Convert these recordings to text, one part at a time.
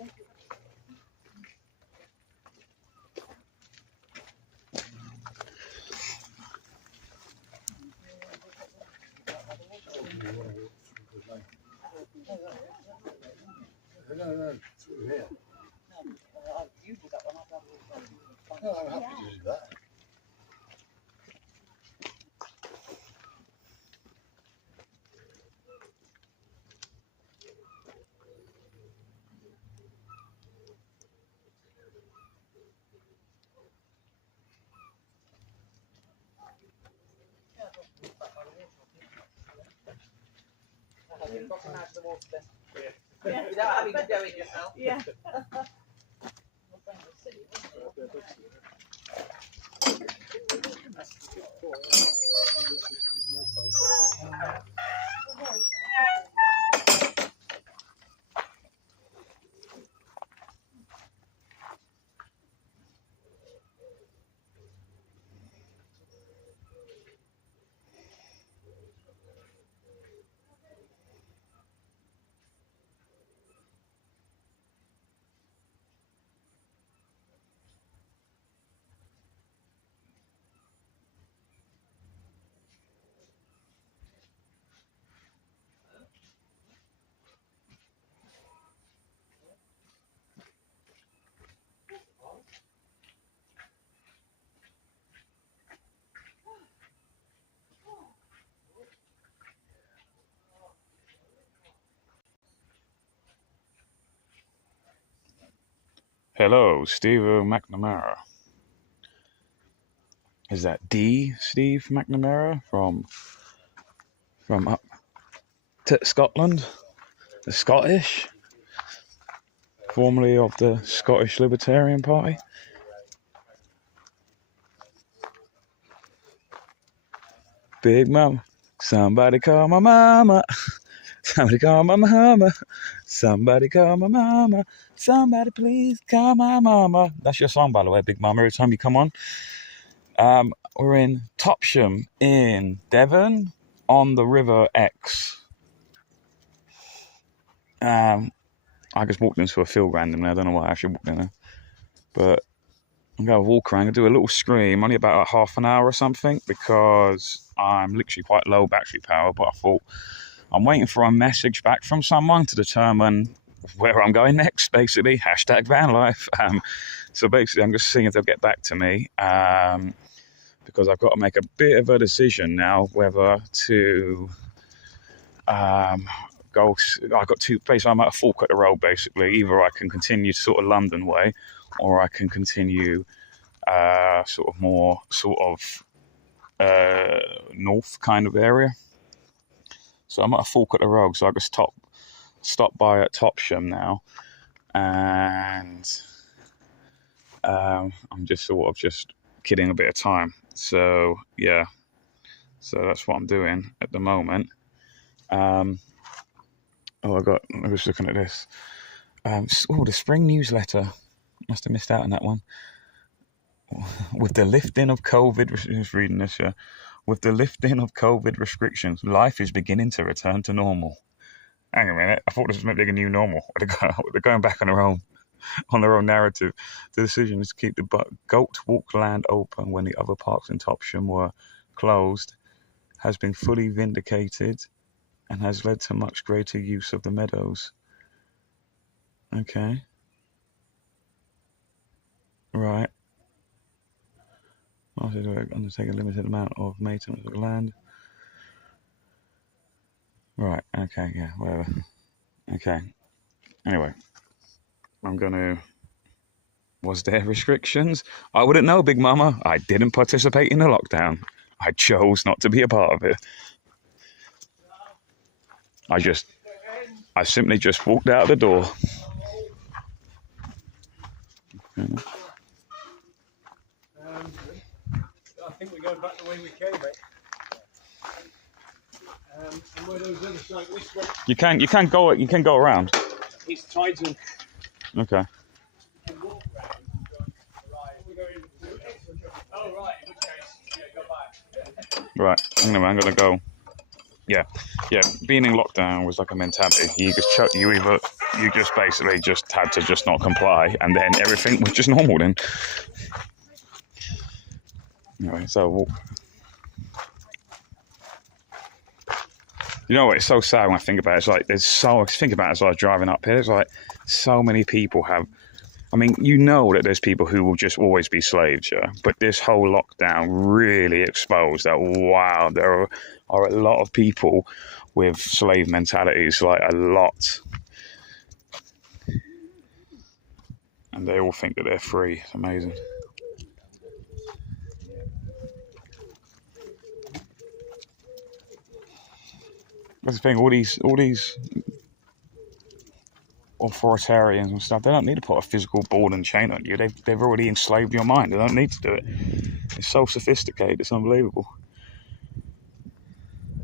No, through here. You do that one. No, I'm happy to do that. Yeah. Without having to do it yourself. Yeah. Hello, Steve McNamara. Is that Steve McNamara from up to Scotland? The Scottish? Formerly of the Scottish Libertarian Party? Big Mama. Somebody call my mama. Somebody call my mama. Somebody call my mama. Somebody please call my mama. That's your song, by the way, Big Mama, every time you come on. We're in Topsham in Devon on the River Exe. I just walked into a field randomly. I don't know why I actually walked in there. But I'm going to walk around and do a little scream, only about half an hour or something, because I'm literally quite low battery power. But I thought I'm waiting for a message back from someone to determine where I'm going next, basically. Hashtag van life. So basically, I'm just seeing if they'll get back to me. Because I've got to make a bit of a decision now whether to go. I've got two places. I'm at a fork at the road, basically. Either I can continue sort of London way, or I can continue more north kind of area. So I'm at a fork at the road, so I just stop by at Topsham now, and I'm just kidding a bit of time. So yeah, so that's what I'm doing at the moment. I was looking at this. The spring newsletter. Must have missed out on that one. With the lifting of COVID, just reading this. With the lifting of COVID restrictions, life is beginning to return to normal. Hang a minute, I thought this was meant to be a new normal. They're going back on their own narrative. The decision is to keep the Goat Walk land open when the other parks in Topsham were closed has been fully vindicated and has led to much greater use of the meadows. Okay. Right. Also, undertake a limited amount of maintenance of the land. Right. Okay. Yeah. Whatever. Okay. Anyway, was there restrictions? I wouldn't know, Big Mama. I didn't participate in the lockdown. I chose not to be a part of it. I simply just walked out the door. I think we're going back the way we came, mate. And where those other side, this way. You can go around. He's tried to. Okay. Oh right, in which case, yeah, go back. Right. Anyway, I'm gonna go yeah, being in lockdown was like a mentality. You just basically just had to just not comply, and then everything was just normal then. Anyway, so you know what? It's so sad when I think about it. It's like I think about it as I was driving up here. It's like so many people have. I mean, you know that there's people who will just always be slaves, yeah. But this whole lockdown really exposed that. Wow, there are a lot of people with slave mentalities, like a lot, and they all think that they're free. It's amazing. That's the thing. All these authoritarians and stuff, they don't need to put a physical ball and chain on you. They've already enslaved your mind. They don't need to do it. It's so sophisticated. It's unbelievable.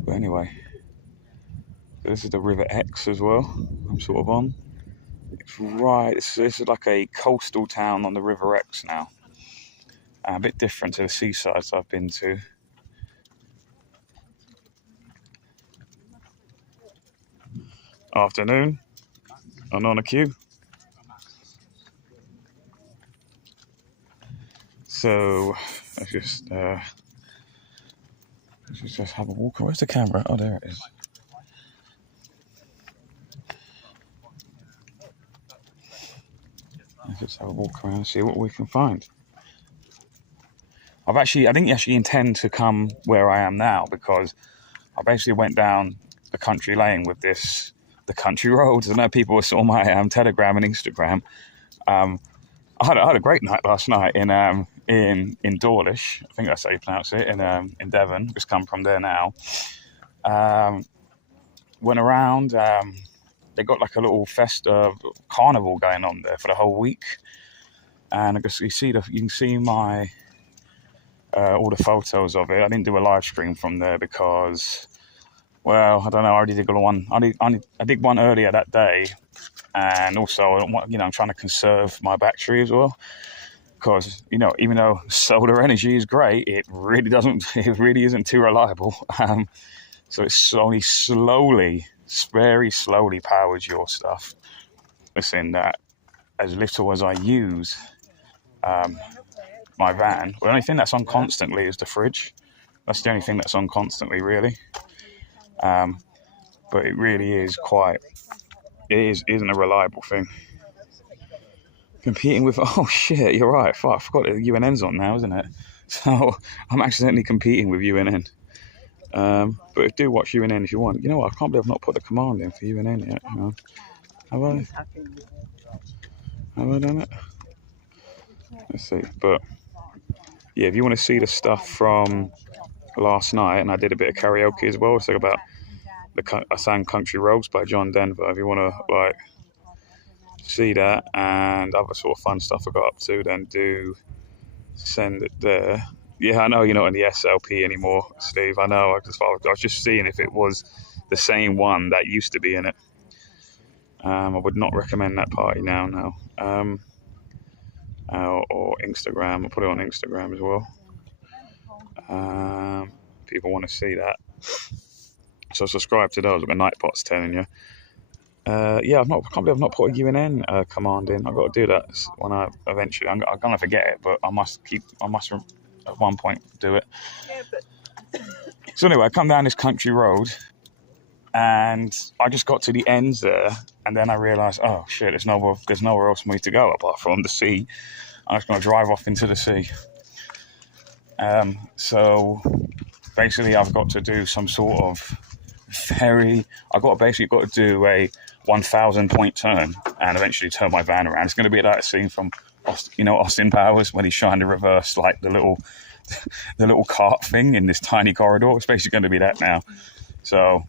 But anyway, this is the River Exe as well. I'm sort of on. It's right. This is like a coastal town on the River Exe now. A bit different to the seasides I've been to. Afternoon. I'm on a queue. So let's just have a walk. Where's the camera? Oh, there it is. Let's just have a walk around and see what we can find. I didn't actually intend to come where I am now because I basically went down the country lane with the country roads. I know people saw my Telegram and Instagram. I had a great night last night in Dawlish. I think that's how you pronounce it, in Devon. Just come from there now. Went around. They got like a little carnival going on there for the whole week, and I guess you can see my all the photos of it. I didn't do a live stream from there because, well, I don't know. I already did one. I did one earlier that day, and also, I'm trying to conserve my battery as well. Because, even though solar energy is great, it really isn't too reliable. So it's only very slowly powers your stuff. Listen, that as little as I use my van, the only thing that's on constantly is the fridge. That's the only thing that's on constantly, really. But it really is isn't a reliable thing. Competing with, oh shit, you're right. Fuck, I forgot that UNN's on now, isn't it? So I'm accidentally competing with UNN. But do watch UNN if you want. You know what? I can't believe I've not put the command in for UNN yet. Hang on. Have I done it? Let's see. But yeah, if you want to see the stuff from last night, and I did a bit of karaoke as well. So about I sang Country Roads by John Denver. If you want to see that and other sort of fun stuff I got up to, then do send it there. Yeah, I know you're not in the SLP anymore, Steve. I know. I was just seeing if it was the same one that used to be in it. I would not recommend that party now. No. Or Instagram. I'll put it on Instagram as well. People want to see that. So subscribe to those. What Nightbot's telling you. I can't believe I've not put a UNN command in. I've got to do that when I'm gonna forget it, but I must at one point do it. Yeah, but... So anyway, I come down this country road, and I just got to the ends there, and then I realised, oh shit, there's nowhere else for me to go apart from the sea. I'm just gonna drive off into the sea. So basically, I've got to do some sort of I've got to do a 1,000 point turn and eventually turn my van around. It's going to be like a scene from Austin Powers when he's trying to reverse like the little cart thing in this tiny corridor. It's basically going to be that now. So,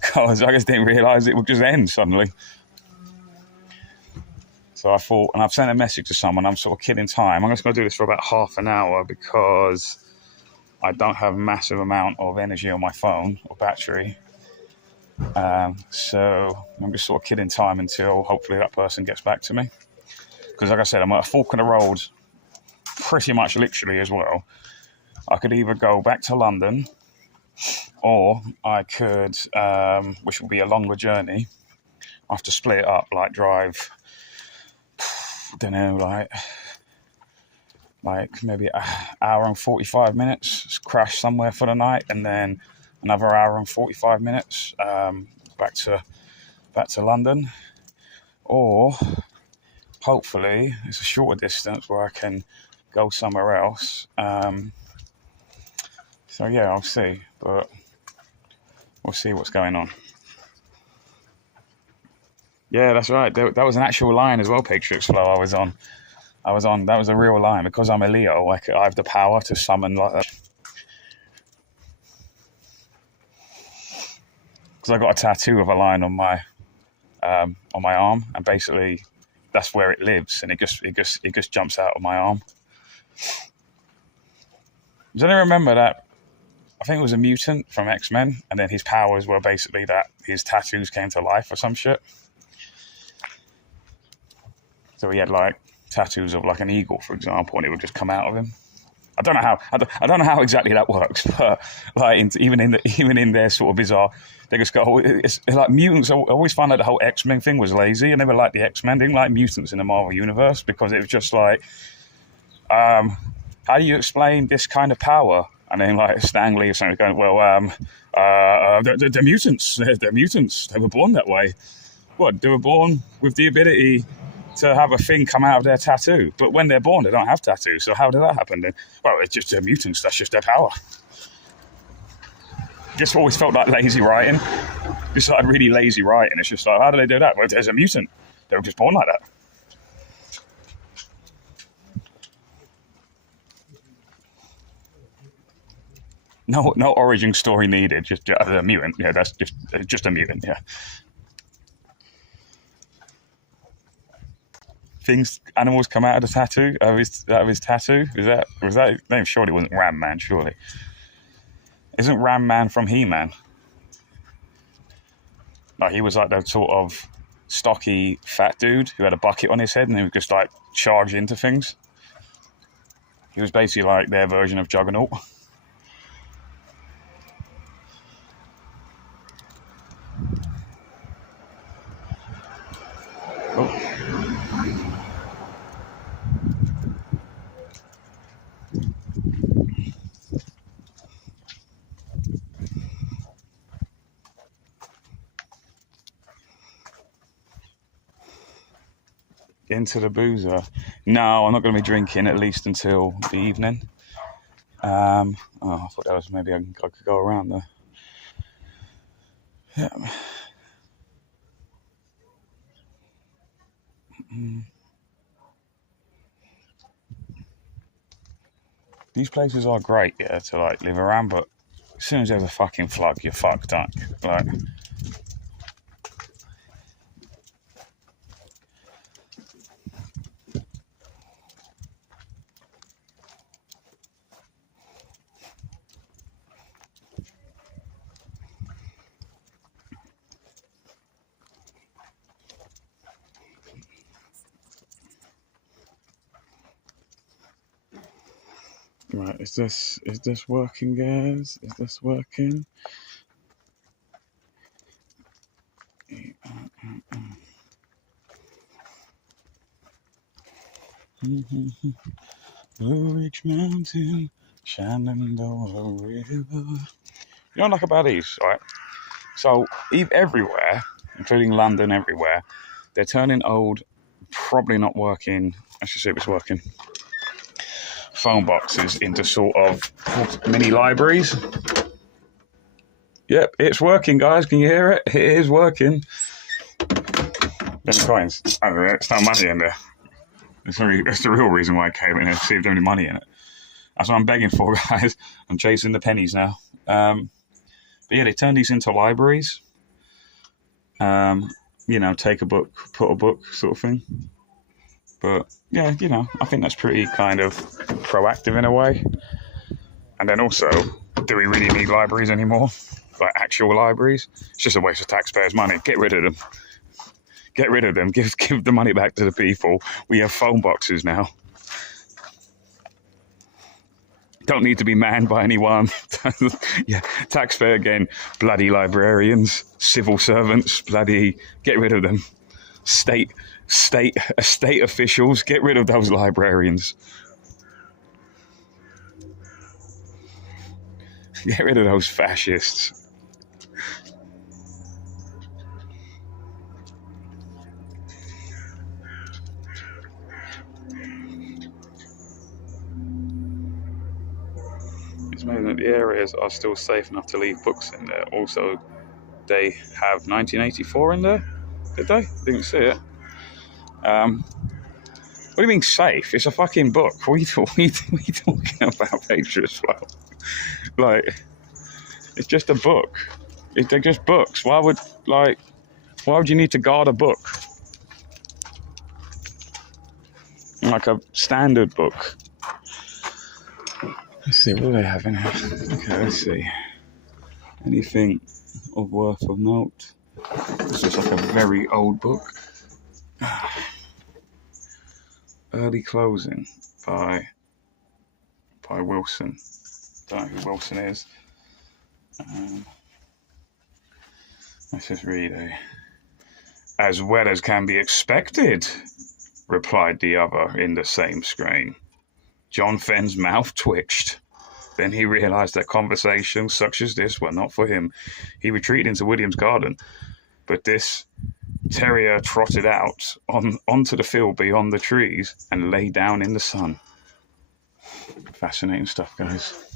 because I just didn't realise it would just end suddenly. So I thought, and I've sent a message to someone, I'm sort of killing time. I'm just going to do this for about half an hour because I don't have a massive amount of energy on my phone or battery. So I'm just sort of killing time until hopefully that person gets back to me. Because like I said, I'm at a fork in the road pretty much literally as well. I could either go back to London Or I could, which will be a longer journey, I have to split it up, like drive, I don't know, like maybe an hour and 45 minutes, crash somewhere for the night, and then another hour and 45 minutes back to London. Or hopefully it's a shorter distance where I can go somewhere else. So yeah, I'll see, but we'll see what's going on. Yeah, that's right. That was an actual line as well, Patriots Flow. I was on. That was a real line. Because I'm a Leo, I have the power to summon like that. Because I got a tattoo of a lion on my arm, and basically that's where it lives, and it just jumps out of my arm. Does anyone remember that? I think it was a mutant from X-Men, and then his powers were basically that his tattoos came to life or some shit. So he had like tattoos of like an eagle, for example, and it would just come out of him. I don't know how exactly that works, but like even in their sort of bizarre, they just go. It's like mutants. I always found that the whole X-Men thing was lazy. I never liked the X-Men. Didn't like mutants in the Marvel universe because it was just like, how do you explain this kind of power? And then like Stan Lee or something going, well, they're mutants. They're mutants. They were born that way. What? They were born with the ability to have a thing come out of their tattoo. But when they're born, they don't have tattoos. So how did that happen then? Well, it's just mutants. That's just their power. Just always felt like lazy writing. Just like really lazy writing. It's just like, how do they do that? Well, there's a mutant. They were just born like that. No origin story needed. Just a mutant. Yeah, that's just a mutant. Yeah. Animals come out of the tattoo of his tattoo. Was that name? Surely it wasn't Ram Man. Surely isn't Ram Man from He-Man? Like he was like the sort of stocky fat dude who had a bucket on his head and he would just like charge into things. He was basically like their version of Juggernaut. Oh. Into the boozer. No, I'm not going to be drinking at least until the evening. I thought that was maybe I could go around there. Yeah. These places are great, yeah, to like live around, but as soon as there's a fucking flood, you're fucked, aren't you? Like. Right, is this working, guys? Is this working? Blue Ridge Mountain, Shenandoah River. You know, like about these, right? So, everywhere, including London, everywhere, they're turning old, probably not working. Let's just see if it's working. Phone boxes into sort of mini libraries. Yep, it's working, guys. Can you hear it? It is working. Any coins? Oh, it's no money in there. That's the real reason why I came in here, to see if there's any money in it. That's what I'm begging for, guys. I'm chasing the pennies now. But yeah, they turn these into libraries. Take a book, put a book sort of thing. But yeah, I think that's pretty kind of proactive in a way. And then also, do we really need libraries anymore? Like actual libraries? It's just a waste of taxpayers' money. Get rid of them. Get rid of them. Give the money back to the people. We have phone boxes now. Don't need to be manned by anyone. Yeah, taxpayer again. Bloody librarians, civil servants, bloody get rid of them. State officials, get rid of those librarians. Get rid of those fascists. It's amazing that the areas are still safe enough to leave books in there. Also, they have 1984 in there. Did they? Didn't see it. What do you mean safe? It's a fucking book. What are you talking about, Patriot Flow? Like, it's just a book. They're just books. Why would you need to guard a book? Like a standard book. Let's see, what do they have in here? Okay, let's see. Anything of worth of note? This looks like a very old book. Early Closing by Wilson. Don't know who Wilson is. Let's just read as well as can be expected, replied the other in the same strain. John Fenn's mouth twitched. Then he realized that conversations such as this were not for him. He retreated into William's garden, but this terrier trotted out onto the field beyond the trees and lay down in the sun. Fascinating stuff, guys.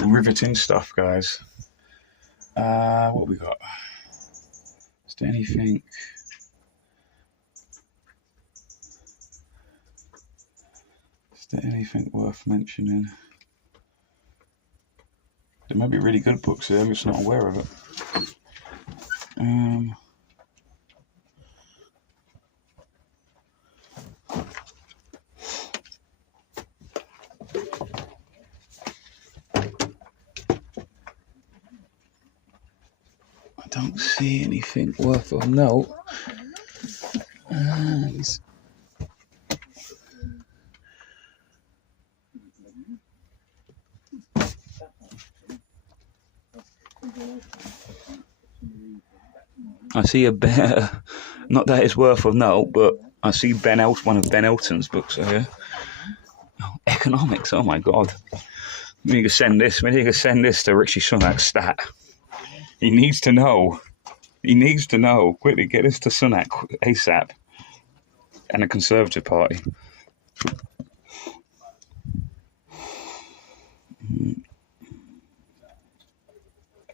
Riveting stuff, guys. What we got? Is there anything? Is there anything worth mentioning? There might be really good books here. I'm just not aware of it. I don't see anything worth of note. I see a bear. Not that it's worth of note, but I see one of Ben Elton's books here. Oh, economics. Oh my God. We need to send this to Richie Sunak's stat. He needs to know. Quickly, get this to Sunak ASAP. And the Conservative Party.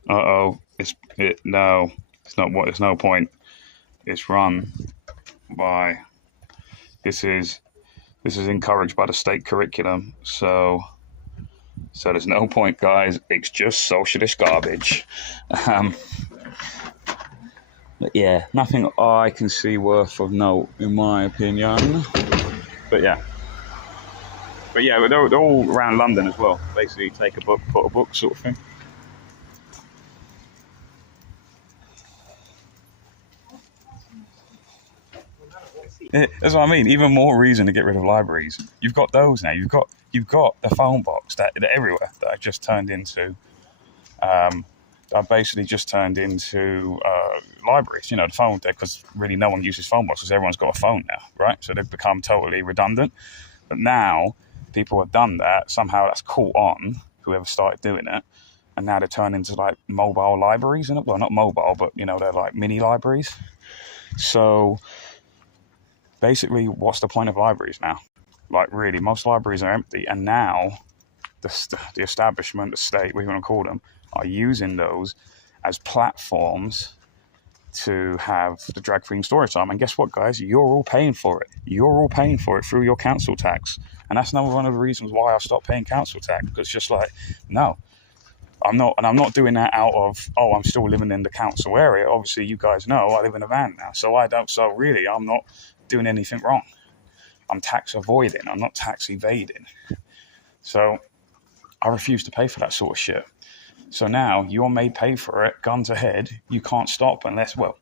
No, it's not. There's no point. It's run by. This is encouraged by the state curriculum. So there's no point, guys. It's just socialist garbage. But yeah, nothing I can see worth of note in my opinion. But they're all around London as well. Basically, take a book, put a book, sort of thing. That's what I mean. Even more reason to get rid of libraries. You've got those now. You've got the phone box that everywhere that I've just turned into. I've basically just turned into libraries. You know, the phone there, because really no one uses phone boxes. Everyone's got a phone now, right? So they've become totally redundant. But now people have done that. Somehow that's caught on. Whoever started doing it, and now they're turned into like mobile libraries. Well, not mobile, but you know, they're like mini libraries. So basically, what's the point of libraries now? Like, really, most libraries are empty, and now the establishment, the state, whatever you want to call them, are using those as platforms to have the drag-free story time. And guess what, guys? You're all paying for it. You're all paying for it through your council tax. And that's another one of the reasons why I stopped paying council tax. Because it's just like, no, I'm not. And I'm not doing that out of, I'm still living in the council area. Obviously, you guys know I live in a van now. So really, I'm not doing anything wrong. I'm tax avoiding. I'm not tax evading. So I refuse to pay for that sort of shit. So now you're made pay for it, guns ahead. You can't stop unless, well,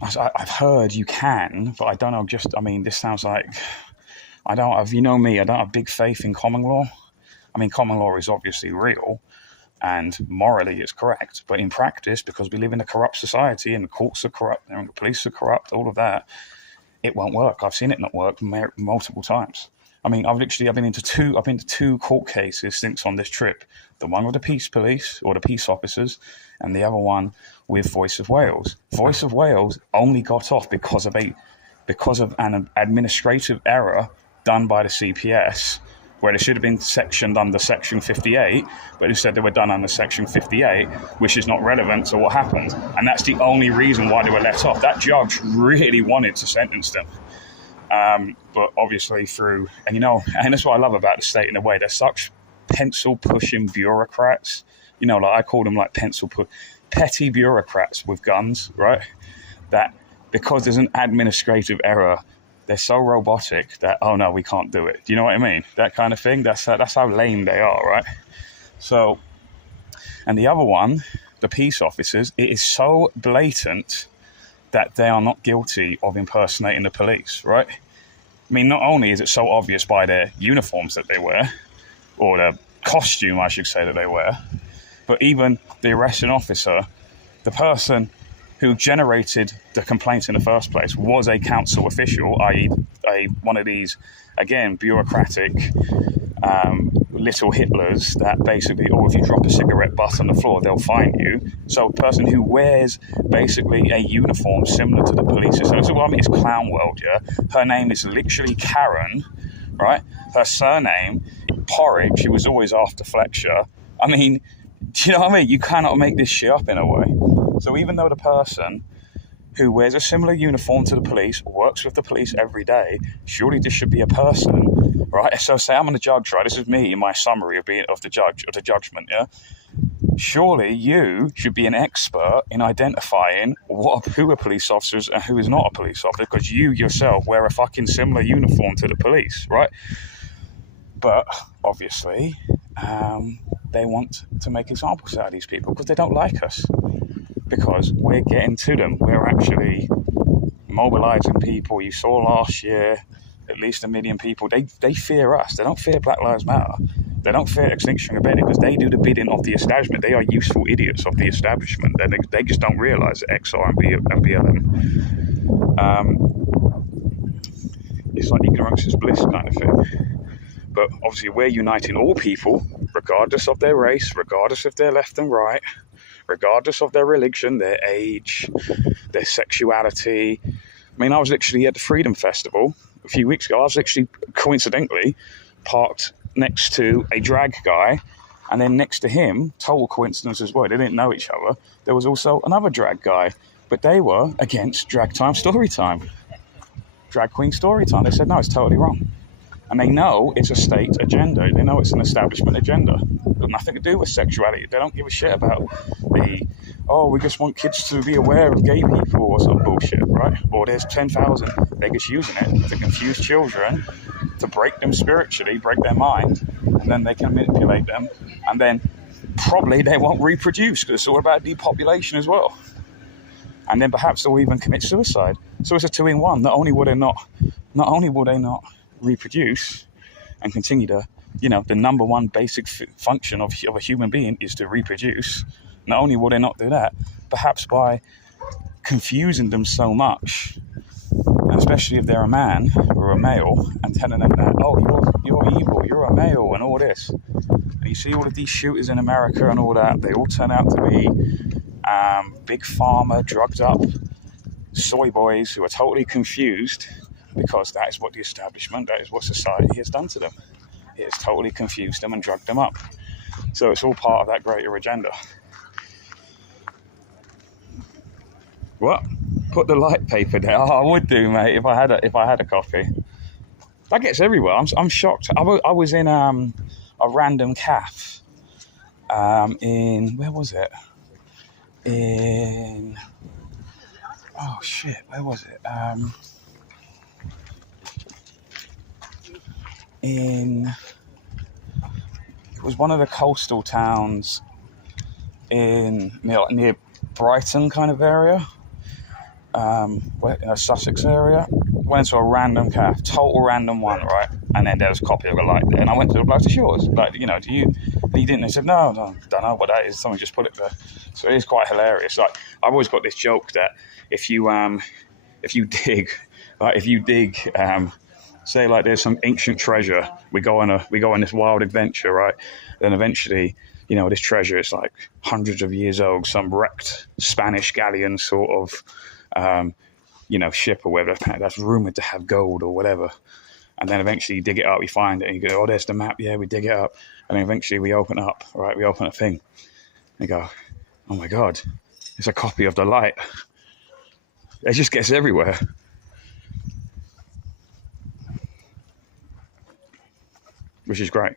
I've heard you can, but I don't know. This sounds like, you know me, I don't have big faith in common law. I mean, common law is obviously real and morally it's correct, but in practice, because we live in a corrupt society and the courts are corrupt and the police are corrupt, all of that, it won't work. I've seen it not work multiple times. I mean, I've been into two court cases since on this trip. The one with the peace police or the peace officers, and the other one with Voice of Wales. Voice of Wales only got off because of an administrative error done by the CPS, where they should have been sectioned under Section 58, but instead they were done under Section 58, which is not relevant to what happened. And that's the only reason why they were let off. That judge really wanted to sentence them. But obviously and that's what I love about the state in a way. They're such pencil-pushing bureaucrats. Like I call them like petty bureaucrats with guns, right? That because there's an administrative error, they're so robotic that, oh no, we can't do it. Do you know what I mean? That kind of thing. That's how lame they are, right? So, and the other one, the peace officers, it is so blatant that they are not guilty of impersonating the police, right? I mean, not only is it so obvious by their uniforms that they wear, or the costume, I should say, that they wear, but even the arresting officer, the person who generated the complaint in the first place was a council official, i.e. one of these, again, bureaucratic little Hitlers that basically, if you drop a cigarette butt on the floor, they'll fine you. So a person who wears basically a uniform similar to the police. So this is what I mean, it's clown world, yeah? Her name is literally Karen, right? Her surname, Porridge, she was always after Fletcher. I mean, do you know what I mean? You cannot make this shit up in a way. So even though the person who wears a similar uniform to the police, works with the police every day, surely this should be a person, right? So say I'm the judge, right? This is me in my summary of the judgment, yeah? Surely you should be an expert in identifying who are police officers and who is not a police officer, because you yourself wear a fucking similar uniform to the police, right? But obviously, they want to make examples out of these people because they don't like us. Because we're getting to them. We're actually mobilizing people. You saw last year, at least 1 million people. They fear us. They don't fear Black Lives Matter. They don't fear Extinction Rebellion because they do the bidding of the establishment. They are useful idiots of the establishment. They just don't realize that XR and BLM. It's like ignorance is bliss kind of thing. But obviously we're uniting all people, regardless of their race, regardless if they're left and right, regardless of their religion, their age, their sexuality. I mean, I was literally at the Freedom Festival a few weeks ago. I was literally, coincidentally, parked next to a drag guy, and then next to him, total coincidence as well, they didn't know each other, there was also another drag guy, but they were against drag time story time. Drag queen story time. They said, no, it's totally wrong. And they know it's a state agenda. They know it's an establishment agenda. It's got nothing to do with sexuality. They don't give a shit about we just want kids to be aware of gay people or some bullshit, right? Or there's 10,000. They're just using it to confuse children, to break them spiritually, break their mind, and then they can manipulate them. And then probably they won't reproduce because it's all about depopulation as well. And then perhaps they'll even commit suicide. So it's a 2-in-1. Not only will they not reproduce and continue to, the number one basic function of a human being is to reproduce. Not only will they not do that, perhaps by confusing them so much, especially if they're a man or a male, and telling them that, you're evil, you're a male, and all this. And you see all of these shooters in America and all that, they all turn out to be big pharma, drugged up soy boys who are totally confused, because that is what the establishment, that is what society has done to them. It has totally confused them and drugged them up. So it's all part of that greater agenda. What? Put the light paper there. Oh, I would do, mate, if I had a coffee. That gets everywhere. I'm shocked. I was in a random cafe in, where was it? Where was it? It was one of the coastal towns near Brighton kind of area, Sussex area. Went to a random cafe, total random one, right? And then there was a copy of a light there. And I went to the bloke, yours. Like, you know, do you? And he didn't. They said, no, don't know what that is. Someone just put it there. So it is quite hilarious. Like, I've always got this joke that if you dig, say like there's some ancient treasure, we go on this wild adventure, right? Then eventually, you know, this treasure is like hundreds of years old, some wrecked Spanish galleon sort of, ship or whatever that's rumored to have gold or whatever. And then eventually you dig it up, you find it, and you go, oh, there's the map. Yeah, we dig it up. And then eventually we open up, right? We open a thing. And you go, oh my God, it's a copy of the light. It just gets everywhere. Which is great.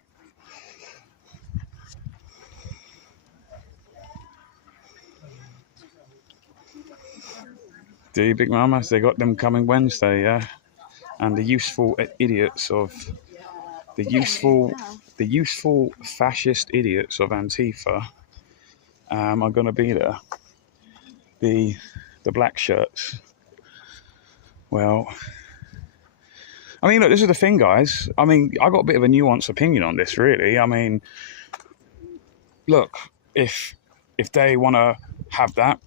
The Big Mamas, they got them coming Wednesday, yeah. And the useful idiots of the useful fascist idiots of Antifa are going to be there. The black shirts. Well, I mean, look, this is the thing, guys. I mean, I got a bit of a nuanced opinion on this, really. I mean, look, if they want to have that,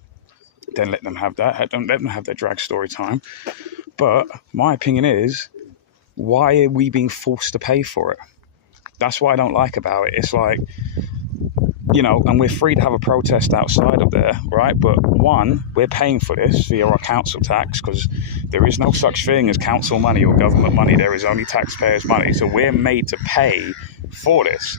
then let them have that. Don't let them have their drag story time. But my opinion is, why are we being forced to pay for it? That's what I don't like about it. It's like, you know, and we're free to have a protest outside of there, right? But one, we're paying for this via our council tax, because there is no such thing as council money or government money. There is only taxpayers' money. So we're made to pay for this.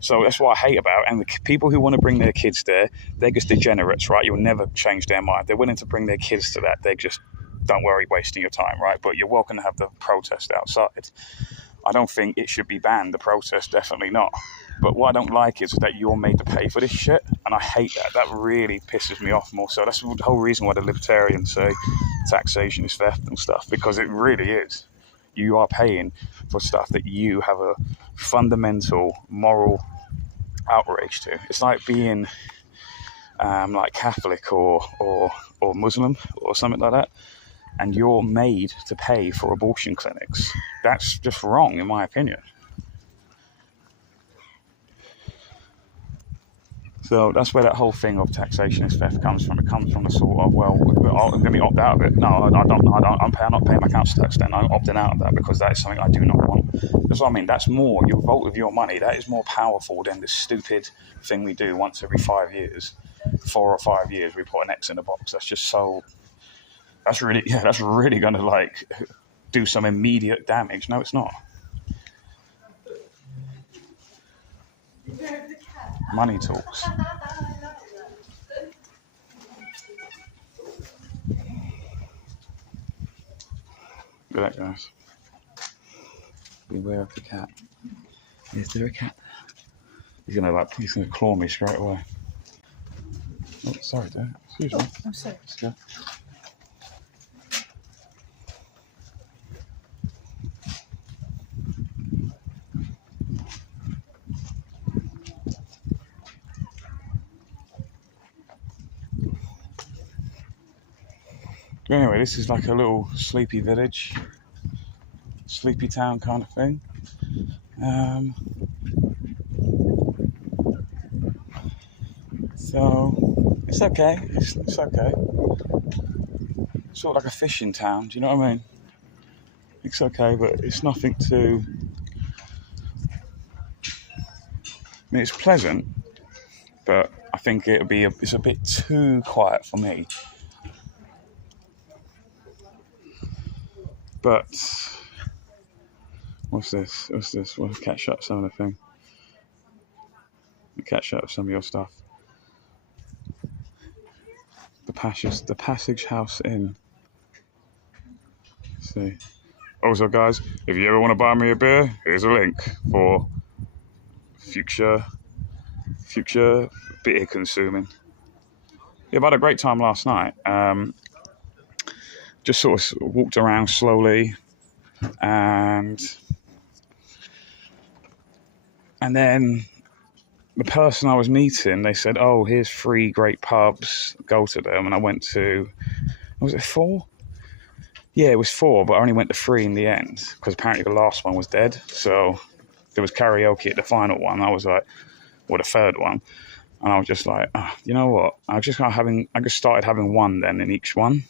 So that's what I hate about it. And the people who want to bring their kids there, they're just degenerates, right? You'll never change their mind. They're willing to bring their kids to that. They just, don't worry, wasting your time, right? But you're welcome to have the protest outside. I don't think it should be banned, the protest, definitely not. But what I don't like is that you're made to pay for this shit, and I hate that. That really pisses me off more so. That's the whole reason why the libertarians say taxation is theft and stuff, because it really is. You are paying for stuff that you have a fundamental moral outrage to. It's like being like Catholic or Muslim or something like that, and you're made to pay for abortion clinics. That's just wrong, in my opinion. So that's where that whole thing of taxation is theft comes from. It comes from the sort of, well, let me opt out of it. No, I'm not paying my council tax then. I'm opting out of that because that is something I do not want. That's what I mean. That's more, you vote with your money. That is more powerful than this stupid thing we do once every 5 years. 4 or 5 years, we put an X in the box. That's just so, that's really going to like do some immediate damage. No, it's not. Money talks. Good luck, guys. Beware of the cat. Is there a cat? He's gonna claw me straight away. Oh, sorry, dear. Excuse me. I'm sorry. Yeah. Anyway, this is like a little sleepy village, sleepy town kind of thing. So it's okay. It's okay. Sort of like a fishing town. Do you know what I mean? It's okay, but it's nothing to. I mean, it's pleasant, but I think it's a bit too quiet for me. But what's this? We'll catch up some of the thing. We'll catch up some of your stuff. The Passage House Inn. Let's see. Also, guys, if you ever want to buy me a beer, here's a link for future beer consuming. Yeah, I had a great time last night. Just sort of walked around slowly, and then the person I was meeting, they said, "Oh, here's 3 great pubs. Go to them." And I went to, was it 4? Yeah, it was 4, but I only went to 3 in the end because apparently the last one was dead. So there was karaoke at the final one. I was like, or the third one, and I was just like, you know what? I just started having one then in each one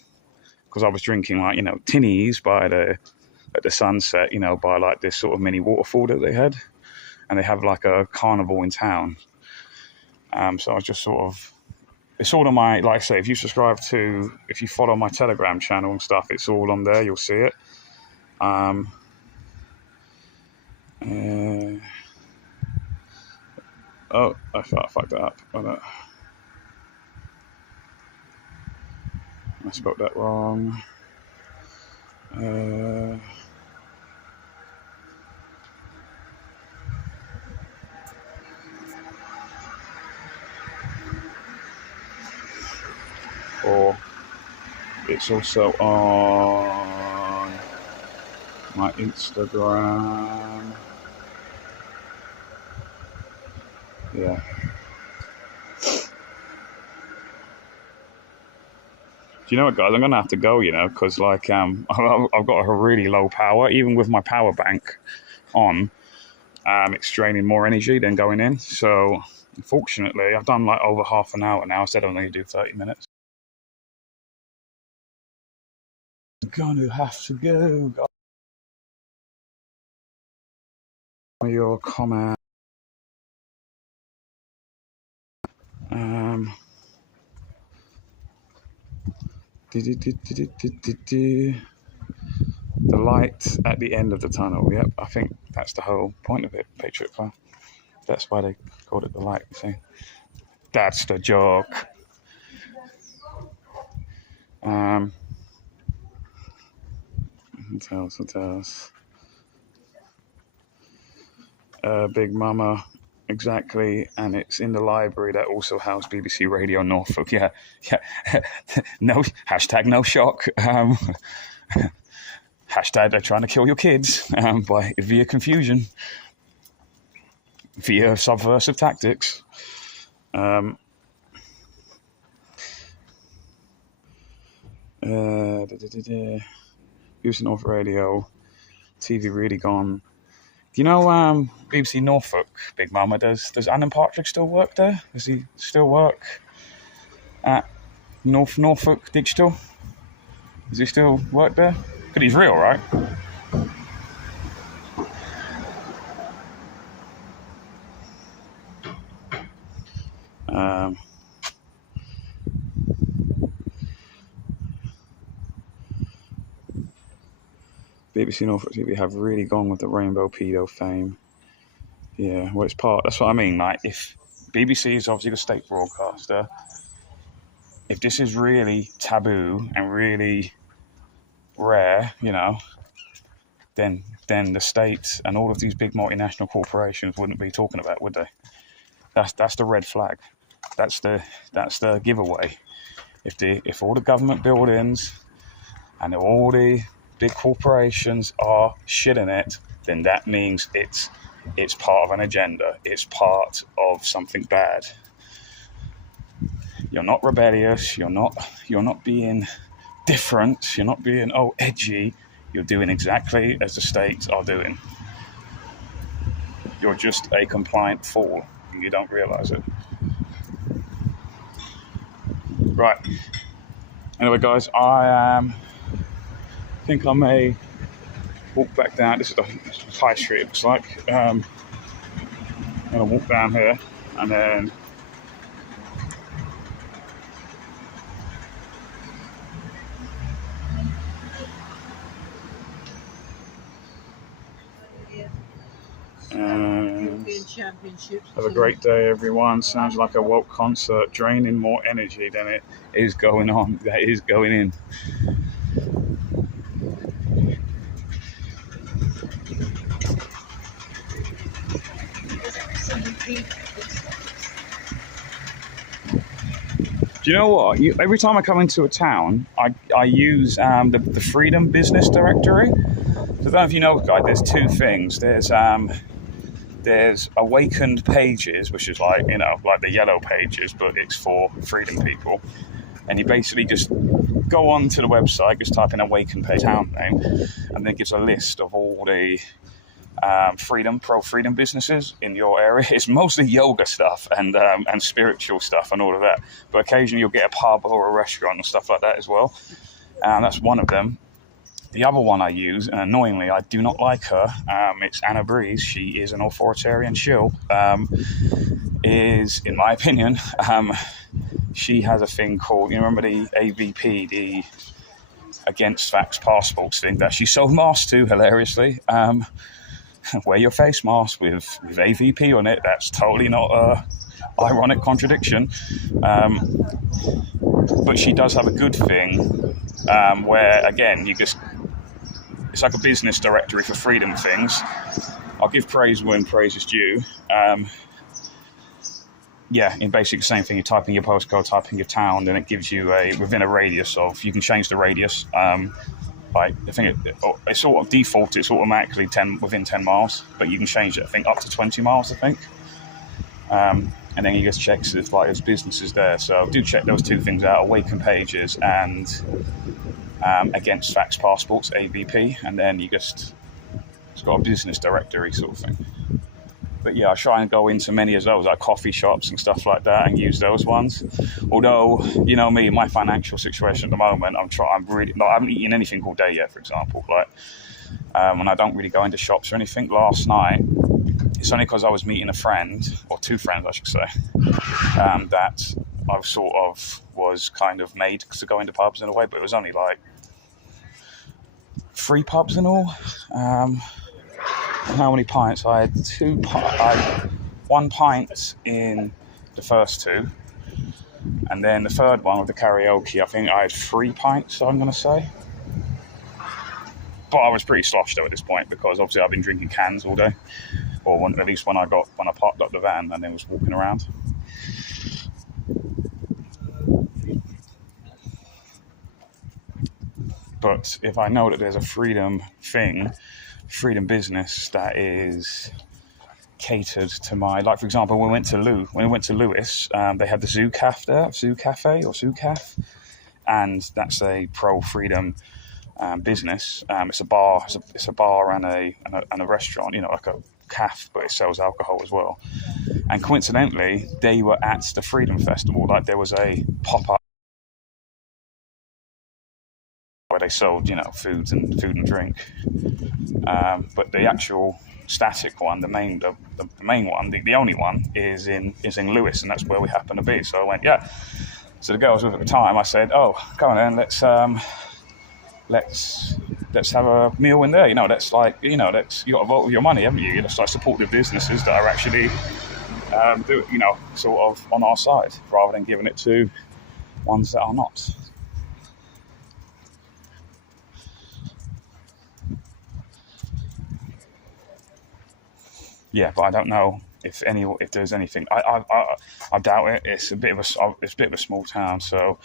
because I was drinking like tinnies at the sunset, by like this sort of mini waterfall that they had, and they have like a carnival in town. So I was just sort of. It's all on my, like I say, if you follow my Telegram channel and stuff, it's all on there. You'll see it. Oh, I fucked that up. I spelled that wrong. Or it's also on my Instagram. Yeah. Do you know what, guys? I'm gonna have to go, because like I've got a really low power, even with my power bank on. It's draining more energy than going in. So unfortunately, I've done like over half an hour now. I said I'm going to do 30 minutes. I'm gonna have to go. Your comment. The light at the end of the tunnel. Yep, I think that's the whole point of it, Patriot Club. That's why they called it the light. See, that's the joke. Hotels. Big Mama, exactly, and it's in the library that also housed BBC Radio Norfolk. Yeah. No hashtag no shock. Hashtag they're trying to kill your kids via confusion, via subversive tactics. BBC North Radio, TV really gone. Do you know BBC Norfolk, Big Mama? Does Alan Partridge still work there? Does he still work at Norfolk Digital? Does he still work there? But he's real, right? BBC Norfolk TV have really gone with the rainbow pedo fame. Yeah, well, it's part. That's what I mean. Like, if BBC is obviously the state broadcaster, if this is really taboo and really rare, then the state and all of these big multinational corporations wouldn't be talking about, would they? That's the red flag. That's the giveaway. If all the government buildings and all the big corporations are shit in it, then that means it's part of an agenda. It's part of something bad. You're not rebellious. You're not being different. You're not being edgy. You're doing exactly as the states are doing. You're just a compliant fool, and you don't realize it. Right. Anyway, guys, I think I may walk back down. This is the high street, it looks like. I'm going to walk down here and then have a great day, everyone. Sounds like a woke concert, draining more energy than it is going on. That is going in. Do you know what? Every time I come into a town, I use the Freedom Business Directory. So I don't know if you know, guys, there's two things. There's awakened pages, which is like the yellow pages, but it's for freedom people. And you basically just go on to the website, just type in Awaken Pay town name, and then it gives a list of all the pro-freedom businesses in your area. It's mostly yoga stuff and spiritual stuff and all of that. But occasionally you'll get a pub or a restaurant and stuff like that as well. And that's one of them. The other one I use, and annoyingly, I do not like her. It's Anna Breeze. She is an authoritarian shill. Is, in my opinion, she has a thing called, you remember the AVP, the Against Vax Passports thing that she sold masks to, hilariously. Wear your face mask with AVP on it. That's totally not a ironic contradiction. But she does have a good thing where, again, it's like a business directory for freedom things. I'll give praise when praise is due. In basically the same thing. You type in your postcode, type in your town, then it gives you within a radius of, you can change the radius. I think it's sort of default, it's automatically within 10 miles, but you can change it, I think, up to 20 miles, I think. And then you just check if there's businesses there. So do check those two things out, Awaken Pages and Against Vax Passports, AVP, and then it's got a business directory sort of thing. But yeah, I try and go into many of those, like coffee shops and stuff like that, and use those ones. Although, you know me, my financial situation at the moment, I haven't eaten anything all day yet, for example. And I don't really go into shops or anything. Last night, it's only because I was meeting a friend, or two friends, I should say, that I sort of was kind of made to go into pubs in a way, but it was only like 3 pubs in all. How many pints? I had 1 pint in the first 2, and then the third one with the karaoke, I think I had 3 pints, I'm going to say. But I was pretty sloshed though at this point, because obviously I've been drinking cans all day, or at least when I parked up the van and then was walking around. But if I know that there's a freedom business that is catered to my, like for example, when we went to Lewis, they had the Zoo Cafe, and that's a pro-freedom business. It's a bar, and a restaurant, like a cafe, but it sells alcohol as well. And coincidentally, they were at the Freedom Festival. Like there was a pop-up where they sold, food and drink. But the actual static one, the main one, the only one is in Lewis, and that's where we happen to be. So I went, yeah. So the girl I was with at the time, I said, oh, come on then, let's have a meal in there. That's like, you got to vote with your money, haven't you? Just like support the businesses that are actually, sort of on our side, rather than giving it to ones that are not. Yeah, but I don't know if there's anything. I doubt it. It's a bit of a small town, so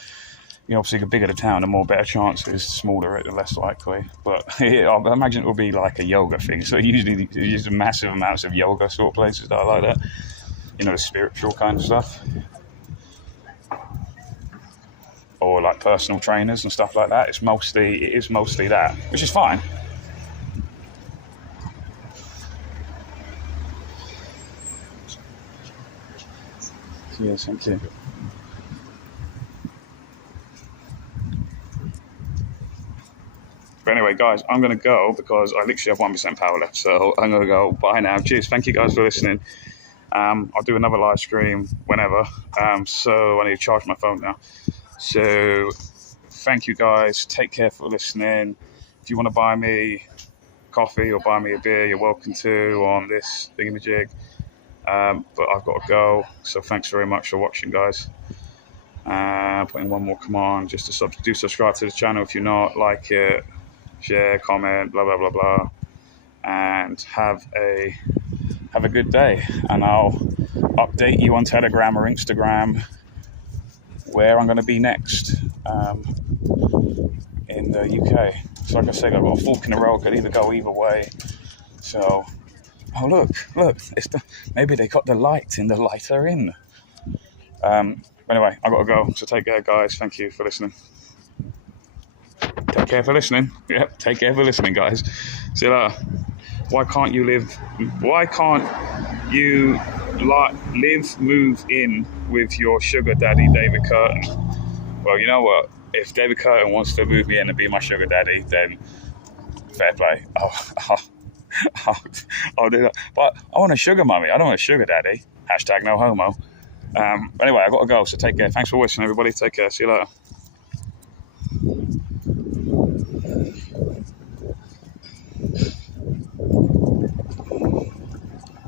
obviously the bigger the town, the more better chances. The smaller it, the less likely. But I imagine it will be like a yoga thing. So usually there's massive amounts of yoga sort of places that are like that. The spiritual kind of stuff, or like personal trainers and stuff like that. It is mostly that, which is fine. Yes, thank you. But anyway, guys, I'm going to go because I literally have 1% power left. So I'm going to go. Bye now. Cheers. Thank you guys for listening. I'll do another live stream whenever. So I need to charge my phone now. So thank you guys. Take care for listening. If you want to buy me coffee or buy me a beer, you're welcome to on this thingamajig. But I've got to go, so thanks very much for watching, guys. Putting one more command just to subscribe to the channel if you're not, like it, share, comment, blah blah blah blah, and have a good day. And I'll update you on Telegram or Instagram where I'm going to be next in the UK. So like I said, I've got a fork in the road, could either go either way. So. Oh, look, maybe they got the light in the lighter in. Anyway, I got to go. So take care, guys. Thank you for listening. Take care for listening. Yep, take care for listening, guys. See you later. Why can't you live move in with your sugar daddy, David Curtin? Well, you know what? If David Curtin wants to move me in and be my sugar daddy, then fair play. I'll do that. But I want a sugar mummy. I don't want a sugar daddy. #no homo. Anyway, I got to go, so take care. Thanks for watching, everybody. Take care. See you later.